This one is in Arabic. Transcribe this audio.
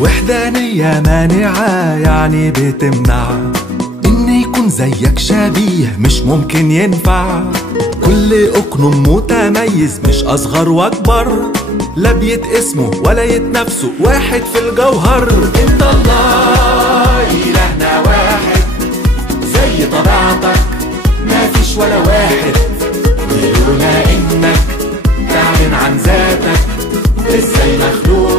وحدانية مانعة يعني بتمنع إن يكون زيك شبيه، مش ممكن ينفع. كل أقنوم متميز، مش أصغر وأكبر، لا بيتقسموا ولا يتنافسوا، واحد في الجوهر. انت الله إلهنا واحد، زي طبيعتك مفيش ولا واحد، ولولا إنك تعلن عن ذاتك ازاي مخلوق